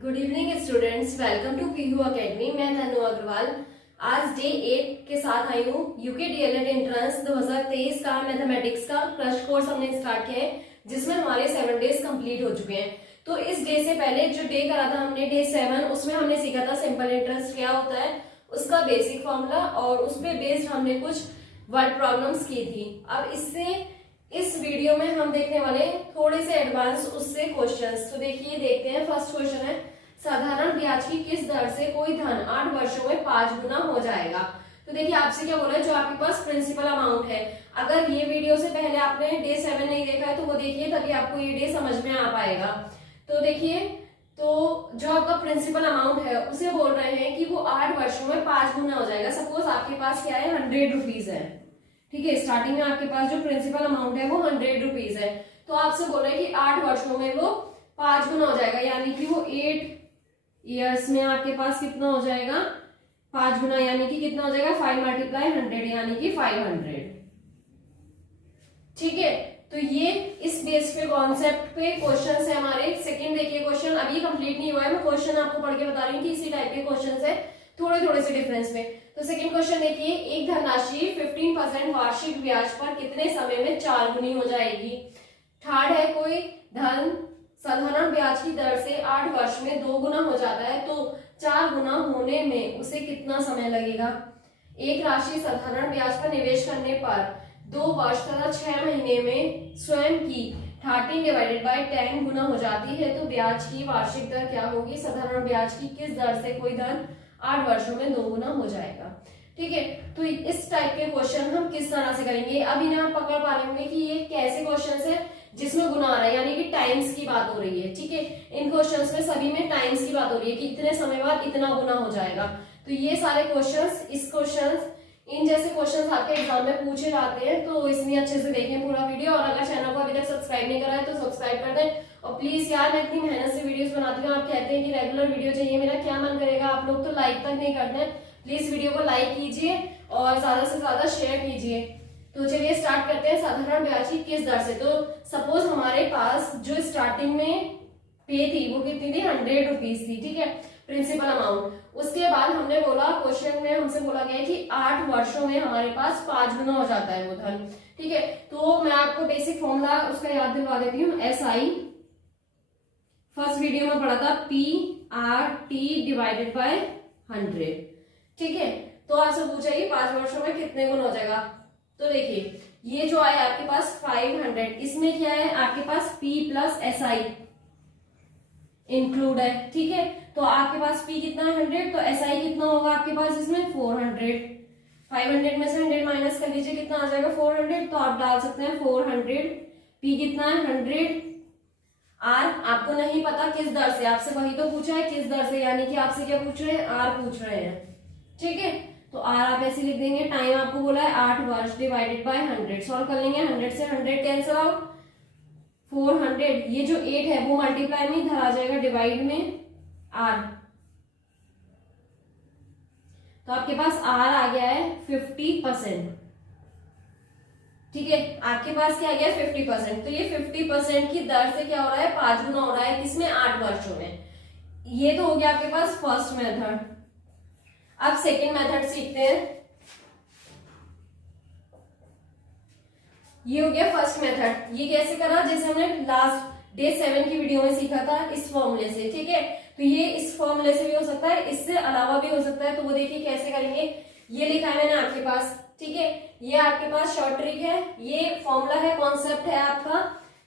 Good evening students, welcome to PU Academy. मैं तनु अग्रवाल आज day 8 के साथ आई हूँ। यूके डीएलएड एंट्रेंस 2023 का मैथमेटिक्स का क्रश कोर्स हमने स्टार्ट किया है, जिसमें हमारे 7 डेज कंप्लीट हो चुके हैं। तो इस डे से पहले जो डे करा था हमने डे 7, उसमें हमने सीखा था सिंपल इंटरेस्ट क्या होता है, उसका बेसिक फॉर्मूला, और उस पर बेस्ड हमने कुछ वर्ड प्रॉब्लम्स की थी। अब इस वीडियो में हम देखने वाले थोड़े से एडवांस उससे क्वेश्चंस। तो देखिए, देखते हैं। फर्स्ट क्वेश्चन है, साधारण ब्याज की किस दर से कोई धन 8 वर्षों में 5 गुना हो जाएगा। तो देखिए, आपसे क्या बोला है, जो आपके पास प्रिंसिपल अमाउंट है। अगर ये वीडियो से पहले आपने डे 7 नहीं देखा है तो वो देखिए, तभी आपको ये डे समझ में आ पाएगा। तो देखिए, तो जो आपका प्रिंसिपल अमाउंट है उसे बोल रहे हैं कि वो 8 वर्षों में 5 गुना हो जाएगा। सपोज आपके पास क्या है, 100 रुपीज है। ठीक है, स्टार्टिंग में आपके पास जो प्रिंसिपल अमाउंट है वो 100 रुपीज है। तो आपसे बोल रहे हैं कि 8 वर्षों में वो 5 गुना हो जाएगा, यानी कि वो 8 ईयर्स में आपके पास कितना हो जाएगा, 5 गुना, यानी कि कितना हो जाएगा, 5 मल्टीप्लाई 100 यानी कि 500। ठीक है, तो ये इस बेस पे कॉन्सेप्ट पे क्वेश्चन है हमारे। सेकंड देखिए, क्वेश्चन अभी कंप्लीट नहीं हुआ है, मैं क्वेश्चन आपको पढ़ के बता रही हूँ कि इसी टाइप के क्वेश्चन है, थोड़े थोड़े से डिफरेंस में। तो सेकंड क्वेश्चन देखिए, एक धनराशि 15% वार्षिक ब्याज पर कितने समय में 4 गुनी हो जाएगी। थर्ड है, कोई धन साधारण ब्याज की दर से 8 वर्ष में 2 गुना हो जाता है, तो 4 गुना होने में उसे कितना समय लगेगा। एक राशि साधारण ब्याज पर निवेश करने पर 2 वर्ष तथा 6 महीने में स्वयं की 13 डिवाइडेड बाई 10 गुना हो जाती है, तो ब्याज की वार्षिक दर क्या होगी। साधारण ब्याज की किस दर से कोई धन 8 वर्षों में 2 गुना हो जाएगा। ठीक है, तो इस टाइप के क्वेश्चन हम किस तरह से करेंगे, अब इन्हें आप पकड़ पा रहे होंगे कि ये कैसे क्वेश्चन है जिसमें गुना आ रहा है, यानी कि टाइम्स की बात हो रही है। ठीक है, इन क्वेश्चंस में सभी में टाइम्स की बात हो रही है कि इतने समय बाद इतना गुना हो जाएगा। तो ये सारे क्वेश्चंस इन जैसे क्वेश्चंस आपके एग्जाम में पूछे जाते हैं, तो इसलिए अच्छे से देखें पूरा वीडियो। और अगर चैनल को अभी तक सब्सक्राइब नहीं करा है तो सब्सक्राइब कर दें। और प्लीज यार, मैं इतनी मेहनत से वीडियोस बनाती हूँ, आप कहते हैं कि रेगुलर वीडियो चाहिए, मेरा क्या मन करेगा, आप लोग तो लाइक तक नहीं करते हैं। प्लीज वीडियो को लाइक कीजिए और ज्यादा से ज्यादा शेयर कीजिए। तो चलिए स्टार्ट करते हैं। साधारण ब्याज की किस दर से, तो सपोज हमारे पास जो स्टार्टिंग में पे थी वो कितनी थी, 100 रुपीज थी। ठीक है, प्रिंसिपल अमाउंट। उसके बाद हमने बोला, क्वेश्चन में हमसे बोला गया है कि 8 वर्षों में हमारे पास 5 गुना हो जाता है वो धन। ठीक है, तो मैं आपको बेसिक फॉर्मूला उसका याद दिलवा देती हूँ। SI फर्स्ट वीडियो में पढ़ा था, PRT डिवाइडेड बाय 100। ठीक है, तो आपसे पूछा कि 5 वर्षों में कितने गुना हो जाएगा। तो देखिए, ये जो आया आपके पास 500, इसमें क्या है आपके पास P प्लस SI इंक्लूड है। ठीक है, तो आपके पास P कितना है 100, तो SI कितना होगा आपके पास इसमें 400। 500 में से 100 माइनस कर लीजिए, कितना आ जाएगा 400। तो आप डाल सकते हैं 400, P कितना है 100, R आपको नहीं पता किस दर से, आपसे वही तो पूछा है किस दर से, यानी कि आपसे क्या पूछ रहे हैं, R पूछ रहे हैं। ठीक है, तो R आप ऐसे लिख देंगे। टाइम आपको बोला है 8 वर्ष डिवाइडेड बाय 100, सॉल्व कर लेंगे। 100 से 100 कैंसिल आउट, 400, ये जो 8 है वो मल्टीप्लाई में इधर आ जाएगा, डिवाइड में R, तो आपके पास R आ गया है 50%। ठीक है, आपके पास क्या आ गया 50%। तो ये 50% की दर से क्या हो रहा है, 5 गुना हो रहा है, किसमें, 8 वर्षों में। ये तो हो गया आपके पास फर्स्ट मेथड। अब सेकेंड मेथड सीखते हैं। ये हो गया फर्स्ट मेथड। ये कैसे करा, जैसे हमने लास्ट डे 7 की वीडियो में सीखा था, इस फॉर्मूले से। ठीक है, तो ये इस फॉर्मूले से भी हो सकता है, इससे अलावा भी हो सकता है। तो वो देखिए कैसे करेंगे। ये लिखा है मैंने आपके पास। ठीक है, ये आपके पास शॉर्ट ट्रिक है, ये फॉर्मूला है, कॉन्सेप्ट है आपका।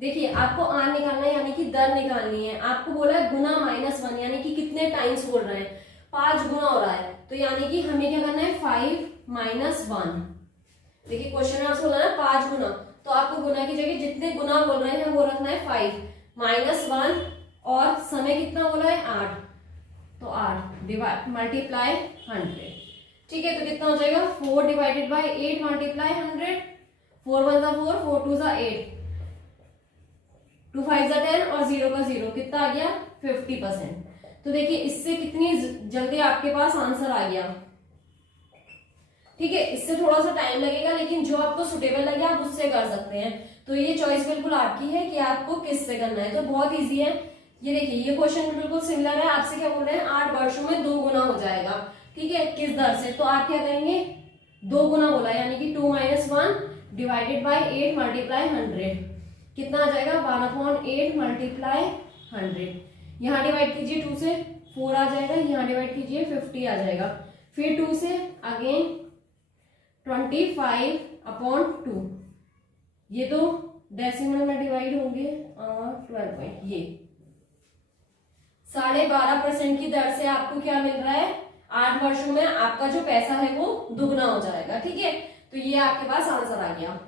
देखिए, आपको R निकालना है, यानी कि दर निकालनी है। आपको बोला है गुना -1, यानी कि कितने टाइम्स बोल रहे हैं, 5 गुना हो रहा है, तो यानी कि हमें क्या करना है, 5 - 1। देखिए, क्वेश्चन में आपसे बोला ना 5 गुना, तो आपको गुना की जगह जितने गुना बोल रहे हैं वो रखना है 5 - 1, और समय कितना बोला है 8, तो 8 डिवाइड मल्टीप्लाई 100। ठीक है, तो कितना हो जाएगा 4 डिवाइडेड बाय 8 मल्टीप्लाई 100, 4 1 जा 4, 4 2 जा 8, 2 5 जा 10 और 0 का 0, कितना आ गया 50%। तो देखिए, इससे कितनी जल्दी आपके पास आंसर आ गया। ठीक है, इससे थोड़ा सा टाइम लगेगा, लेकिन जो आपको सुटेबल लगे आप उससे कर सकते हैं। तो ये चॉइस बिल्कुल आपकी है कि आपको किससे करना है। तो बहुत इजी है, ये देखिए ये क्वेश्चन बिल्कुल सिमिलर है। आपसे क्या बोल रहे हैं, 8 वर्षों में 2 गुना हो जाएगा, ठीक है, किस दर से? तो आप क्या करेंगे, 2 गुना बोला यानी कि 2 - 1 डिवाइडेड बाय 8 मल्टीप्लाई 100, कितना आ जाएगा 1/8 मल्टीप्लाई 100। यहाँ डिवाइड कीजिए 2 से 4 आ जाएगा, यहाँ डिवाइड कीजिए 50 आ जाएगा, फिर 2 से अगेन 25/2, ये तो डेसिमल में डिवाइड होंगे 12 पॉइंट, ये 12.5% की दर से आपको क्या मिल रहा है, 8 वर्षों में आपका जो पैसा है वो दुगना हो जाएगा, ठीक है। तो ये आपके पास आंसर आ गया।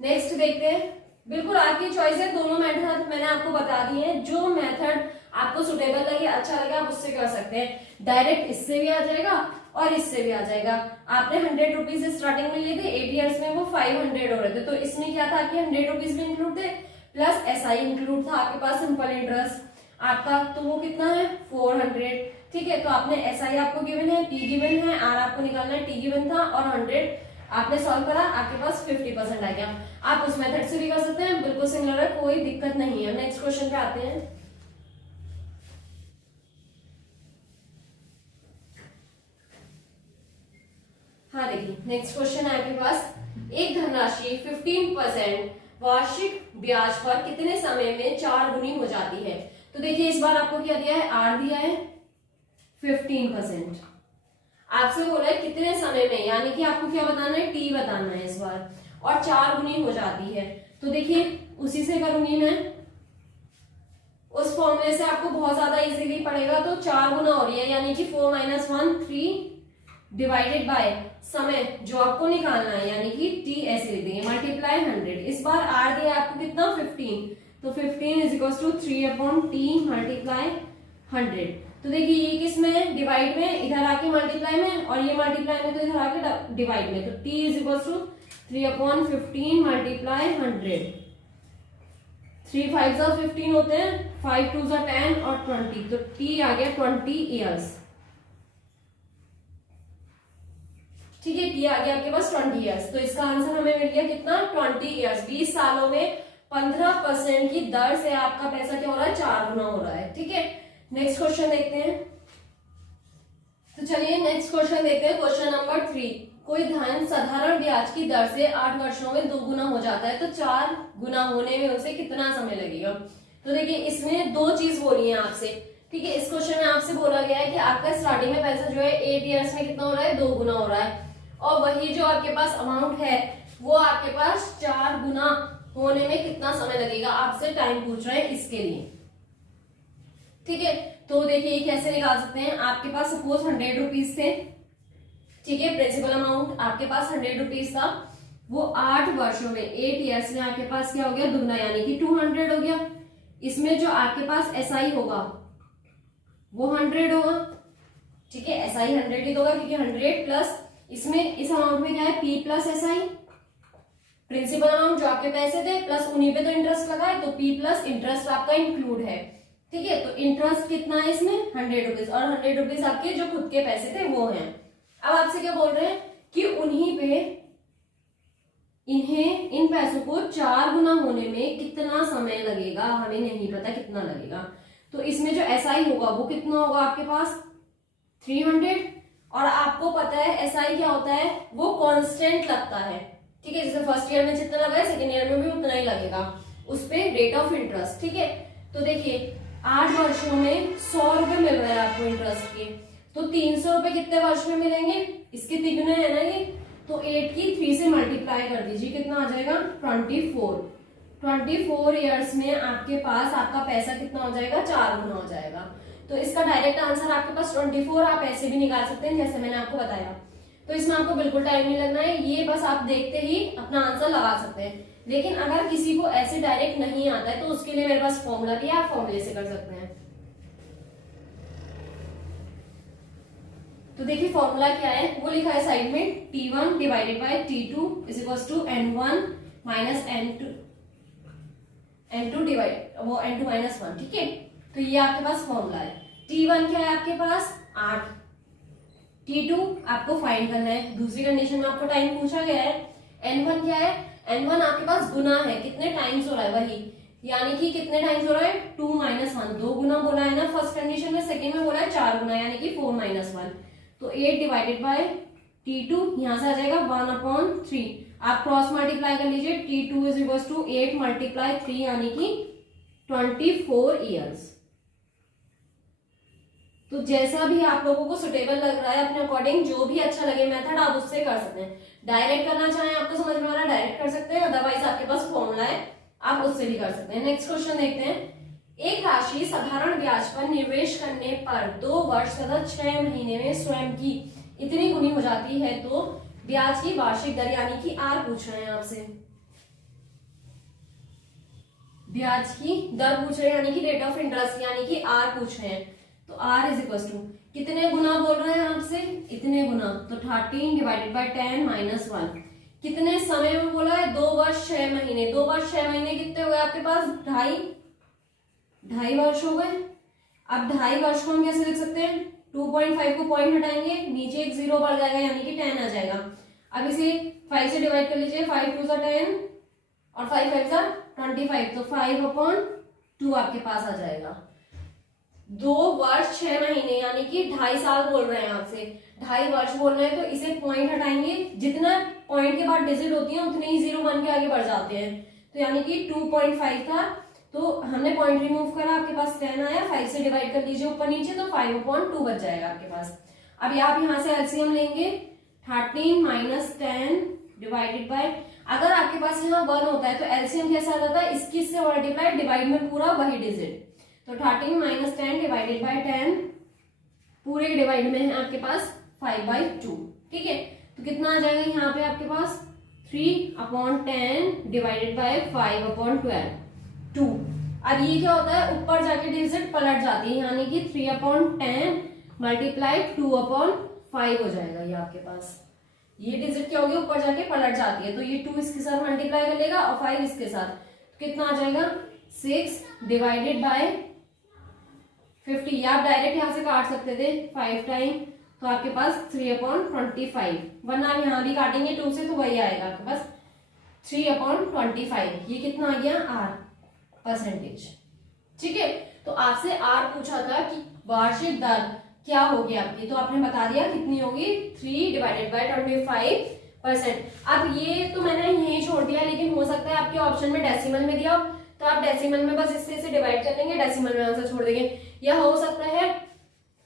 नेक्स्ट देखते हैं, बिल्कुल आपकी चॉइस है, दोनों मेथड मैंने आपको बता दिए हैं, जो मेथड आपको सुटेबल लगे, अच्छा लगे, आप उससे कर सकते हैं। डायरेक्ट इससे भी आ जाएगा और इससे भी आ जाएगा। आपने 100 रुपीज स्टार्टिंग में लिए थे, 8 ईयर्स में वो 500 हो रहे थे, तो इसमें क्या था कि 100 रुपीज भी इंक्लूड थे प्लस SI इंक्लूड था आपके पास, सिंपल इंटरेस्ट आपका, तो वो कितना है 400, ठीक है। तो आपने SI आपको गिवन है, P गिवन है, R आपको निकालना है, T गिवन था, और 100 आपने सॉल्व करा, आपके पास 50% आ गया। आप उस मेथड से भी कर सकते हैं, बिल्कुल सिमिलर है, कोई दिक्कत नहीं है। नेक्स्ट क्वेश्चन पे आते हैं। हाँ देखिए नेक्स्ट क्वेश्चन है आपके पास, एक धनराशि 15% वार्षिक ब्याज पर कितने समय में 4 गुनी हो जाती है? तो देखिए इस बार आपको क्या दिया है, R दिया है 15%, आपसे बोला है कितने समय में, यानी कि आपको क्या बताना है, T बताना है इस बार, और 4 गुनी हो जाती है। तो देखिए उसी से करूंगी मैं, उस फॉर्मूले से आपको बहुत ज्यादा इजीली पड़ेगा। तो 4 गुना हो रही है यानी कि 4 - 1 3 डिवाइडेड बाय समय जो आपको निकालना है, यानी कि T ऐसे लिख देंगे, मल्टीप्लाई 100। इस बार R दिया आपको कितना 15, तो 15 = 3/T मल्टीप्लाई 100। तो देखिए ये किस में है, डिवाइड में, इधर आके मल्टीप्लाई में, और ये मल्टीप्लाई में तो इधर आके डिवाइड में, तो T = 3/15 मल्टीप्लाई 100। 3 × 5 = 15 होते हैं, 5 × 2 = 10 और 20, तो T आ गया 20 ईयर्स, ठीक है। T आ गया आपके पास 20 ईयर्स, तो इसका आंसर हमें मिल गया कितना, 20 ईयर्स, 20 सालों में 15% की दर से आपका पैसा क्या हो रहा है, 4 गुना हो रहा है, ठीक है। नेक्स्ट क्वेश्चन देखते हैं। तो चलिए नेक्स्ट क्वेश्चन देखते हैं, क्वेश्चन नंबर 3। कोई धन साधारण ब्याज की दर से 8 वर्षों में 2 गुना हो जाता है, तो 4 गुना होने में उसे कितना समय लगेगा? तो देखिए इसमें 2 चीज बोली है आपसे, ठीक है। इस क्वेश्चन में आपसे बोला गया है कि आपका स्टार्टिंग में पैसा जो है 8 ईयर्स में कितना हो रहा है, 2 गुना हो रहा है, और वही जो आपके पास अमाउंट है वो आपके पास 4 गुना होने में कितना समय लगेगा, आपसे टाइम पूछ रहे हैं इसके लिए, ठीक है। तो देखिए कैसे निकाल सकते हैं, आपके पास सपोज 100 रुपीज थे, ठीक है, प्रिंसिपल अमाउंट आपके पास 100 रुपीज था, वो 8 वर्षों में 8 ईयर्स में आपके पास क्या हो गया, दुगना, यानी कि 200 हो गया। इसमें जो आपके पास SI होगा वो 100 होगा, ठीक है, SI 100 ही होगा, क्योंकि 100 प्लस इसमें इस अमाउंट में क्या है, P plus SI, principal amount जो आपके पैसे थे प्लस उन्हीं पे तो इंटरेस्ट लगा है, तो P प्लस इंटरेस्ट आपका इंक्लूड है, ठीक है। तो इंटरेस्ट कितना है इसमें 100 रुपीज, और 100 रुपीज आपके जो खुद के पैसे थे वो हैं। अब आपसे क्या बोल रहे हैं कि उन्हीं पे इन्हें इन पैसों को 4 गुना होने में कितना समय लगेगा, हमें नहीं पता कितना लगेगा। तो इसमें जो SI होगा वो कितना होगा आपके पास 300, और आपको पता है SI क्या होता है, वो कांस्टेंट लगता है, ठीक है। जैसे फर्स्ट ईयर में जितना लगा है सेकेंड ईयर में भी उतना ही लगेगा, उस पे रेट ऑफ इंटरेस्ट, ठीक है। तो देखिए 8 वर्षों में 100 रुपए मिल रहे हैं आपको इंटरेस्ट के, तो 300 रुपए कितने वर्ष में मिलेंगे, इसके तिगुने है ना ये, तो 8 की 3 से मल्टीप्लाई कर दीजिए, कितना आ जाएगा 24 ईयर्स में आपके पास आपका पैसा कितना हो जाएगा, 4 गुना हो जाएगा। तो इसका डायरेक्ट आंसर आपके पास 24, आप ऐसे भी निकाल सकते हैं जैसे मैंने आपको बताया। तो इसमें आपको बिल्कुल टाइम नहीं लगना है, ये बस आप देखते ही अपना आंसर लगा सकते हैं। लेकिन अगर किसी को ऐसे डायरेक्ट नहीं आता है तो उसके लिए मेरे पास फॉर्मूला भी है, आप फॉर्मूले से कर सकते हैं। तो देखिए फॉर्मूला क्या है, वो लिखा है साइड में, T1 divided by T2 = N1 minus N2 divide वो N2 - 1, ठीक है। तो ये आपके पास फॉर्मूला है। T1 क्या है आपके पास 8, T2 आपको फाइंड करना है, दूसरी कंडीशन में आपको टाइम पूछा गया है। N1 क्या है, N1 आपके पास गुना है, कितने टाइम्स हो रहा है वही, यानी कि कितने टाइम्स हो रहा है 2 - 1, 2 गुना बोला है ना फर्स्ट कंडीशन में, सेकंड में बोला है 4 गुना यानी कि 4 - 1। तो 8 डिवाइडेड बाय T2 यहां से आ जाएगा 1/3। आप क्रॉस मल्टीप्लाई कर लीजिए, T2 इज इक्वल टू 8 × 3 यानी कि 24 ईयर्स। तो जैसा भी आप लोगों को सुटेबल लग रहा है अपने अकॉर्डिंग, जो भी अच्छा लगे मेथड आप उससे कर सकते हैं। डायरेक्ट करना चाहें, आपको समझ में आ रहा है डायरेक्ट कर सकते हैं, अदरवाइज आपके पास फॉर्मूला है आप उससे भी कर सकते हैं। नेक्स्ट क्वेश्चन देखते हैं। एक राशि साधारण ब्याज पर निवेश करने पर 2 वर्ष तथा 6 महीने में स्वयं की इतनी गुनी हो जाती है तो ब्याज की वार्षिक दर यानी कि आर पूछ रहे हैं आपसे। ब्याज की दर पूछ रहे हैं यानी कि रेट ऑफ इंटरेस्ट यानी कि आर पूछ रहे हैं। तो आर इज इक्वल टू कितने गुना बोल रहे हैं आपसे, इतने गुना, तो 13 डिवाइडेड बाय 10 - 1। कितने समय में बोला है 2 वर्ष 6 महीने। 2 वर्ष 6 महीने कितने हो गए आपके पास, ढाई वर्ष हो गए। अब 2.5 वर्ष को हम कैसे लिख सकते हैं, 2.5 को पॉइंट हटाएंगे, नीचे एक 0 बढ़ जाएगा यानी कि 10 आ जाएगा। अब इसे 5 से डिवाइड कर लीजिए, 5 2 10 और 5 5 25, तो 5/2 आपके पास आ जाएगा। 2 वर्ष 6 महीने यानी कि 2.5 साल बोल रहे हैं आपसे, 2.5 वर्ष बोल रहे हैं, तो इसे पॉइंट हटाएंगे, जितना पॉइंट के बाद डिजिट होती है उतने ही 0 1 के आगे बढ़ जाते हैं। तो यानी कि 2.5 था, तो हमने पॉइंट रिमूव करा, आपके पास 10 आया, 5 से डिवाइड कर लीजिए ऊपर नीचे, तो 5/2 बच जाएगा आपके पास। अब आप यहां से एलसीएम लेंगे, 13 - 10 डिवाइडेड बाय, अगर आपके पास यहाँ 1 होता है तो एलसीएम कैसा आ जाता है, 21 से मल्टीप्लाई, डिवाइड में पूरा वही डिजिट, तो 13 - 10 डिवाइडेड बाय 10 पूरे डिवाइड में है आपके पास 5/2। ठीक है, तो कितना आ जाएगा यहाँ पे आपके पास 3/10 डिवाइडेड बाय 5/2। अब ये क्या होता है, ऊपर जाके डिजिट पलट जाती है, यानी कि 3/10 मल्टीप्लाई 2/5 हो जाएगा ये आपके पास। ये डिजिट क्या होगी, ऊपर जाके पलट जाती है, तो ये 2 इसके साथ मल्टीप्लाई कर लेगा और 5 इसके साथ, तो कितना आ जाएगा 6 डिवाइडेड बाय 50। आप डायरेक्ट यहां से काट सकते थे 5 टाइम, तो आपके पास 3/25, वरना आप यहां भी काटेंगे 2 से तो वही आएगा आपके पास 3/25। ये कितना आ गया आर परसेंटेज। ठीक है, तो आपसे आर पूछा था कि वार्षिक दर क्या होगी आपकी, तो आपने बता दिया कितनी होगी 3 डिवाइडेड बाय 25%। अब ये तो मैंने यही छोड़ दिया, लेकिन हो सकता है आपके ऑप्शन में डेसिमल में दिया हो, तो आप डेसिमल में बस इससे डिवाइड कर लेंगे, डेसिमल में आंसर छोड़ देंगे। या हो सकता है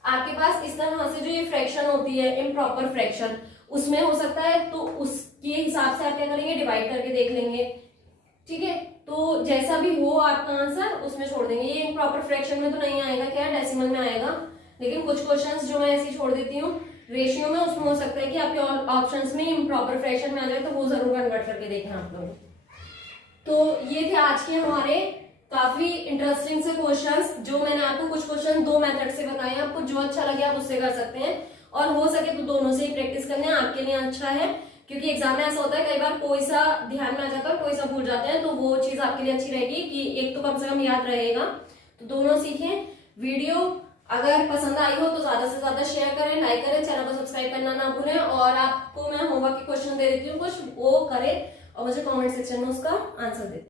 आपके पास इस तरह से जो ये फ्रैक्शन होती है इम्प्रॉपर फ्रैक्शन, उसमें हो सकता है, तो उसके हिसाब से आप क्या करेंगे, डिवाइड करके देख लेंगे। ठीक है, तो जैसा भी हो आपका आंसर उसमें छोड़ देंगे। ये इम्प्रॉपर फ्रैक्शन में तो नहीं आएगा, क्या डेसिमल में आएगा, लेकिन कुछ क्वेश्चंस जो मैं ऐसे छोड़ देती हूँ रेशियो में, उसमें हो सकता है कि आपके ऑप्शंस में इम्प्रॉपर फ्रैक्शन में आ जाए, तो वो जरूर कन्वर्ट करके देखना आप लोग। तो ये थे आज के हमारे काफी इंटरेस्टिंग से क्वेश्चंस, जो मैंने आपको कुछ क्वेश्चन 2 मेथड से बताए, आपको जो अच्छा लगे आप उससे कर सकते हैं, और हो सके तो दोनों से ही प्रैक्टिस करने आपके लिए अच्छा है, क्योंकि एग्जाम में ऐसा होता है कई बार कोई सा ध्यान में आ जाता है, कोई सा भूल जाते हैं, तो वो चीज आपके लिए अच्छी रहेगी कि एक तो कम से कम याद रहेगा। तो दोनों सीखें। वीडियो अगर पसंद आई हो तो ज्यादा से ज्यादा शेयर करें, लाइक करें, चैनल को सब्सक्राइब करना ना भूलें, और आपको मैं होमवर्क के क्वेश्चन दे देती हूँ कुछ, वो करें और मुझे कमेंट सेक्शन में उसका आंसर दें।